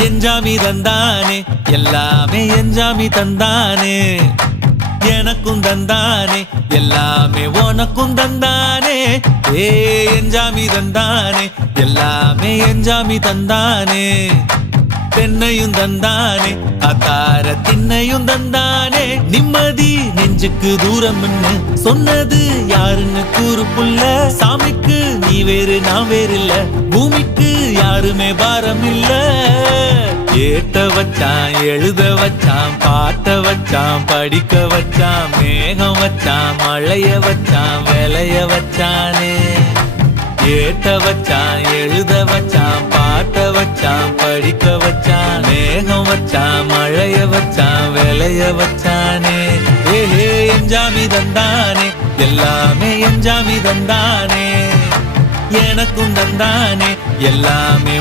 எஞ்சாமி தந்தானே எல்லாமே எஞ்சாமி தந்தானே எனக்கும் தந்தானே எல்லாமே உனக்கும் தந்தானே ஏ எஞ்சாமி தந்தானே எல்லாமே எஞ்சாமி தந்தானே தென்னையும் தந்தானே அத்தார திண்ணையும் தந்தானே நிம்மதி நெஞ்சுக்கு தூரம் சொன்னது யாருன்னு கூறு புள்ள சாமிக்கு நீ வேறு நான் வேறு இல்ல பூமிக்கு யாருமே பாரம் இல்ல ஏட்ட வச்சான் எழுத வச்சான் பாட்ட வச்சான் படிக்க வச்சான் மேகம் வச்சான் மழைய வச்சான் விளைய வச்சானே ஏட்ட வச்சான் எழுத வச்சான் பாட்ட வச்சான் படிக்க வச்சான் மேகம் வச்சான் மழைய வச்சான் விளைய வச்சானே ஏஹே எஞ்சாமி தந்தானே எல்லாமே எஞ்சாமி தந்தானே எனக்கும் தந்தானே எல்லாமே